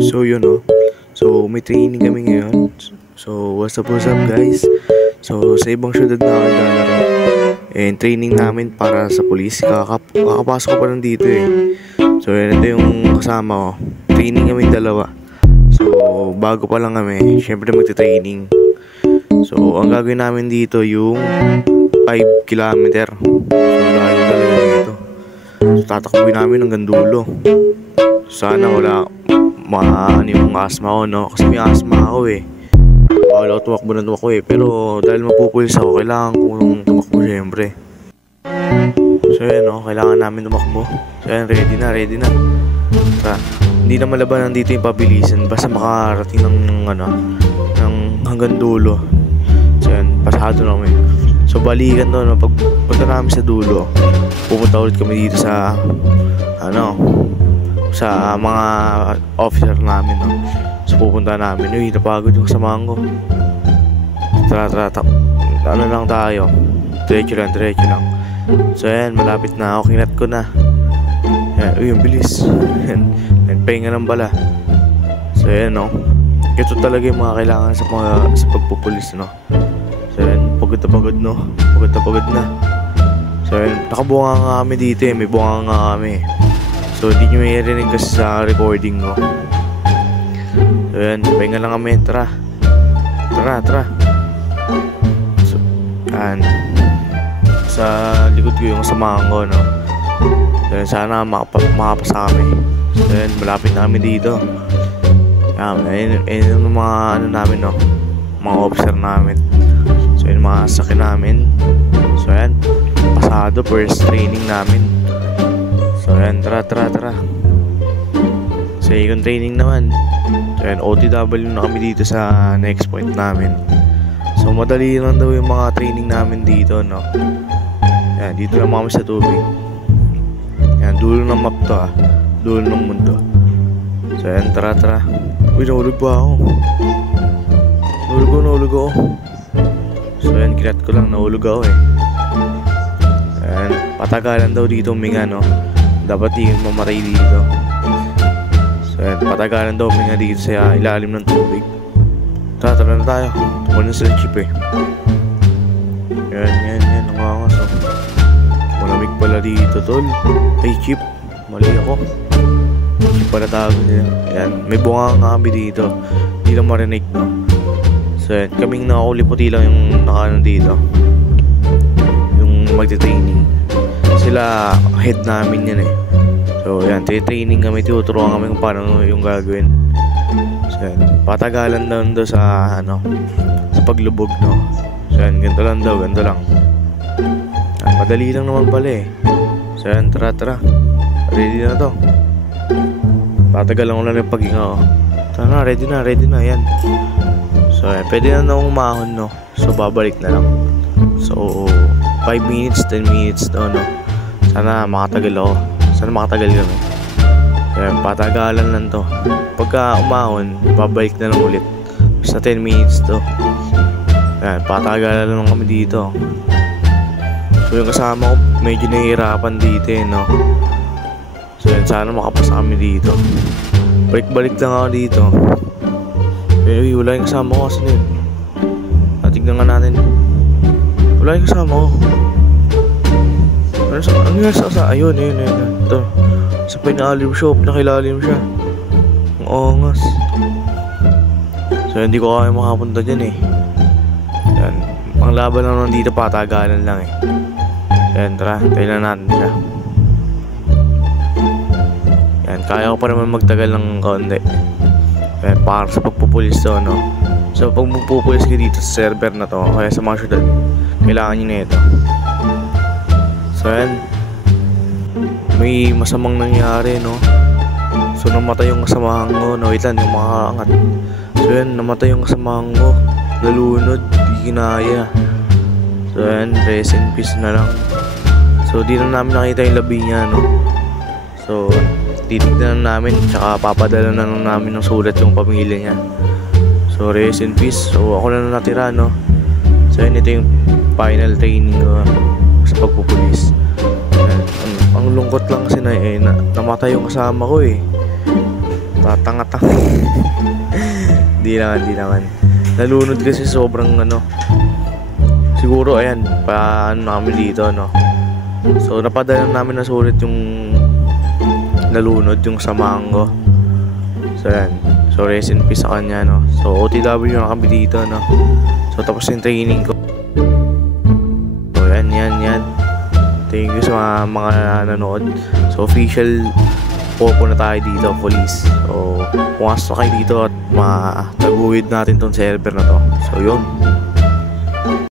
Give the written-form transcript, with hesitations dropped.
So yun no. So may training kami ngayon. So what's up guys? So sa ibang syudad na ako naglalaro. And training namin para sa police. Kakapasok ko pa lang dito eh. So yun, ito yung kasama ko. Training kami dalawa. So bago pa lang kami, syempre magte-training. So ang gagawin namin dito yung 5 kilometer. So layo talaga dito. So tatakbuhin namin hanggang dulo. Sana wala ano yung asma ko, no? Kasi may asma ako eh. Bawal ako tumakbo eh. Pero dahil mapupulis ako, kailangan kong tumakbo syempre. So yun, no? Kailangan namin tumakbo. So yun, ready na. Tara. Hindi na malabanan dito yung pabilisan. Basta makarating ng hanggang dulo. So yun, pasado na kami. So balikan to, no? Pag punta namin sa dulo, pupunta ulit kami dito sa sa mga officer namin, no? So pupunta namin. Uy, napagod yung samahan ko. Tara. Ano lang tayo. Diretso lang. So yan, malapit na ako. Kinat ko na. Yan, uy, yung bilis. Yan, pahinga ng bala. So yan, no? Ito talaga yung mga kailangan sa pagpupulis, no? So yan, pagod na. Pagod na. So yan, nakabunga nga kami dito eh. May bunga nga kami. So di nyo maririnig kasi sa recording ko. So yan, pahinga lang kami. Tara. So yan, sa likod ko yung samahan ko, no? So yan, sana makapasa kami. So yan, malapit na kami dito. Yan yung mga namin, no? Mga officer namin. So yan, mga sakin namin. So yan, pasado, first training namin. So yan, tara. Sa ikon training naman. So yan, OTW na kami dito sa next point namin. So madali lang daw yung mga training namin dito, no? Yan, dito lang kami sa tubig. Yan, dulo ng map to, dulo ng mundo. So yan, tara. Uy, nahulog pa ako. Nahulog ako. So yan, kinat ko lang, nahulog ako eh. Yan, patagalan daw dito huminga, no? Dapat di mamatay dito. So yan, patagalan daw huminga dito sa ilalim ng tubig. Tara na tayo. Tungkol na sila chip eh. Yan, nangangas oh. Malamig pala dito, tol. Ay, chip, mali ako. Chip pala tawag nila. Yan, may bunga nga kami dito. Hindi lang marinig, no? So yan, kaming nakakuliputi lang yung nakaano dito, yung magte-training. Sila head namin yan eh. So yan, training kami, tuturuan kami kung paano yung gagawin. So yan, patagalan doon sa sa paglubog, no? So yan, ganito lang. Yan, madali lang naman pala eh. So yan, tara. Ready na to. Patagalan ko lang yung paghinga ko. Tara, ready na, yan. So yan, pwede na umahon, no? So babalik na lang. So 5 minutes, 10 minutes daw, no? Sana makatagal kami. Yan, patagalan lang to. Pagka umahon, babalik na lang ulit. Sa 10 minutes to. Yan, patagalan lang kami dito. So yung kasama ko, medyo nahihirapan dito eh, no? So yan, sana makapasa kami dito. Balik lang ako dito. Pero wala yung kasama ko kasi yun. Tignan nga natin. Wala yung kasama ko. Ano yung sa ayun. Ito. Sa pinaalim siya, nakilalim siya. Ang ongas. So hindi ko kaya makapunta dyan eh. Yan. Ang laban lang nandito, patagalan lang eh. Yan, tara. Tignan natin siya. Yan, kaya ko pa naman magtagal ng konti. Yan, para sa pagpupulis to, no? So pag magpupulis ka dito sa server na to, kaya sa mga syudad, kailangan nyo na ito. So yan, may masamang nangyari, no? So namatay yung kasamahan ko. Wait lang, yung makaangat. So yan, namatay yung kasamahan ko. Nalunod, di kinaya. So yan, rest in peace na lang. So di na namin nakita yung labi niya, no? So titignan namin, tsaka papadala na lang namin ng sulat yung pamilya niya. So rest in peace. So ako na natira, no? So yan, ito yung final training ko sa pagpupulis. Ang lungkot lang kasi namatay yung kasama ko eh. Tatanga-tanga. Di naman. Nalunod kasi sobrang siguro ayan, paano namin dito, no? So, napadala namin na sulit yung nalunod, yung sa mango. So, ayan. So, rest in peace sa kanya, no? So, OTW na kami dito, no? So, tapos yung training ko. So, yan. Thank you sa mga nanonood. So, official popo na tayo dito, police. So, pumasok kayo dito at mataguhid natin tong server na to. So, yun.